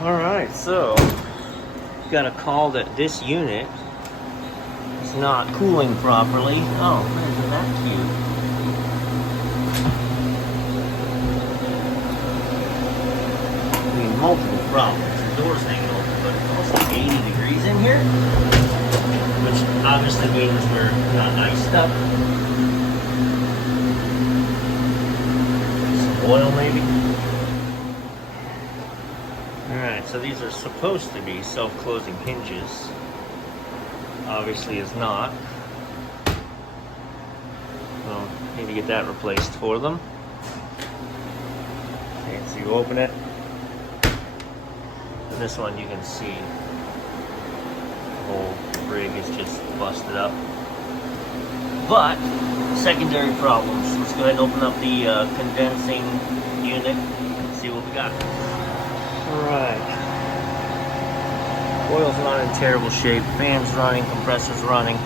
Alright, so got a call that this unit is not cooling properly. Oh, isn't that cute? I mean, multiple problems. The door's hanging open, but it's also 80 degrees in here, which obviously means we're not iced up. Some oil, maybe. Alright, so these are supposed to be self-closing hinges. Obviously is not. So, need to get that replaced for them. Okay, so you open it. And this one you can see the whole rig is just busted up. But, secondary problems. Let's go ahead and open up the condensing unit and see what we got. Alright. Oil's not in terrible shape. Fan's running, compressor's running.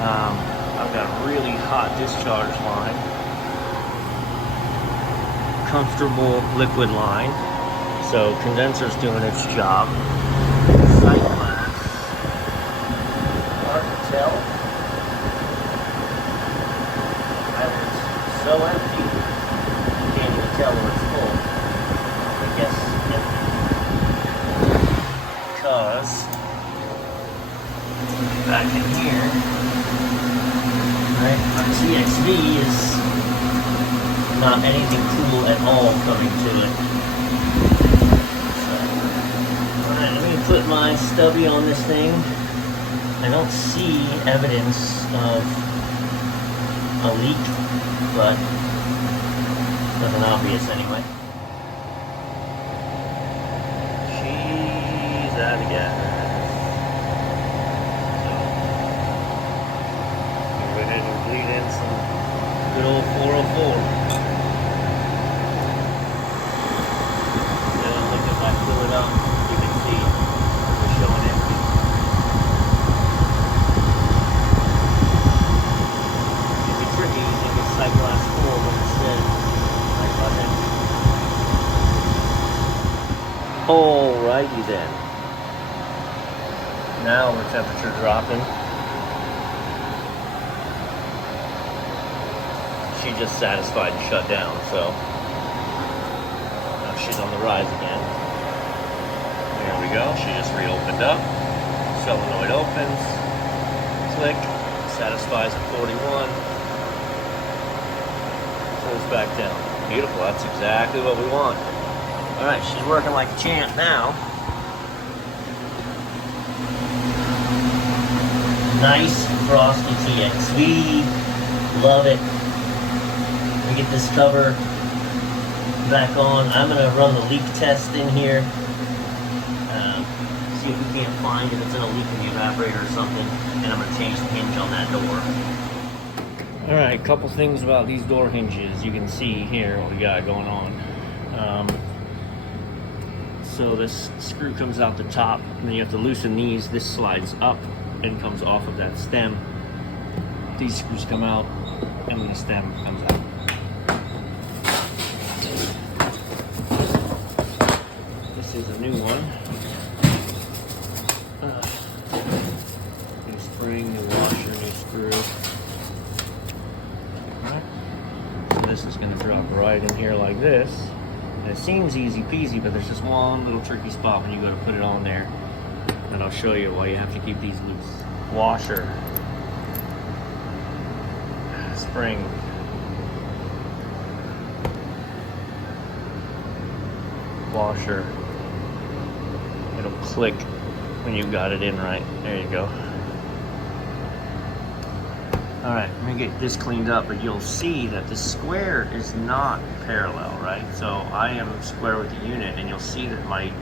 I've got a really hot discharge line. Comfortable liquid line. So condenser's doing its job. Sight glass. Hard to tell. It's so empty. You can't even tell when it's full. I guess because back in here, right, our TXV is not anything cool at all coming to it. So, alright, let me put my stubby on this thing. I don't see evidence of a leak, but nothing obvious anyway. That again. So, go ahead and bleed in some good old 404. Yeah, look, if I fill it up, you can see it's showing empty. It'd be tricky using a sight glass full, but instead, right button. Alrighty then. Now we're temperature dropping. She just satisfied and shut down, so now she's on the rise again. There we go. She just reopened up. Solenoid opens. Click. Satisfies at 41. Pulls back down. Beautiful. That's exactly what we want. All right, she's working like a champ now. Nice frosty TXV, love it. Let me get this cover back on. I'm gonna run the leak test in here. See if we can't find if it's in a leak in the evaporator or something. And I'm gonna change the hinge on that door. All right, couple things about these door hinges. You can see here what we got going on. So this screw comes out the top, and then you have to loosen these. This slides up and comes off of that stem. These screws come out, and then the stem comes out. This is a new one. New spring, new washer, new screw. Alright. So this is going to drop right in here like this. And it seems easy peasy, but there's just one little tricky spot when you go to put it on there. And I'll show you why you have to keep these loose. Washer, spring, washer. It'll click when you got it in right. There you go. All right, let me get this cleaned up, but you'll see that the square is not parallel, right? So I am square with the unit, and you'll see that my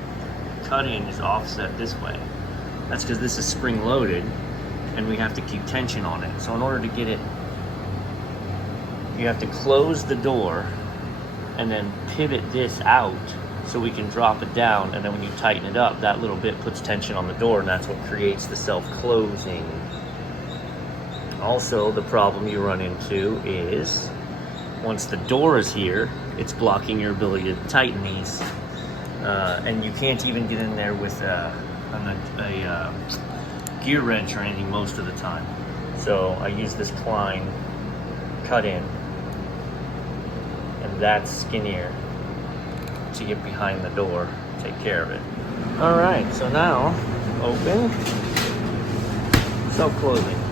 cut-in is offset this way. That's because this is spring-loaded, and we have to keep tension on it. So in order to get it, you have to close the door and then pivot this out so we can drop it down, and then when you tighten it up, that little bit puts tension on the door, and that's what creates the self-closing. Also, the problem you run into is once the door is here, it's blocking your ability to tighten these. And you can't even get in there with a gear wrench or anything most of the time. So I use this Klein cut in, and that's skinnier to get behind the door, take care of it. All right, so now open, self-closing.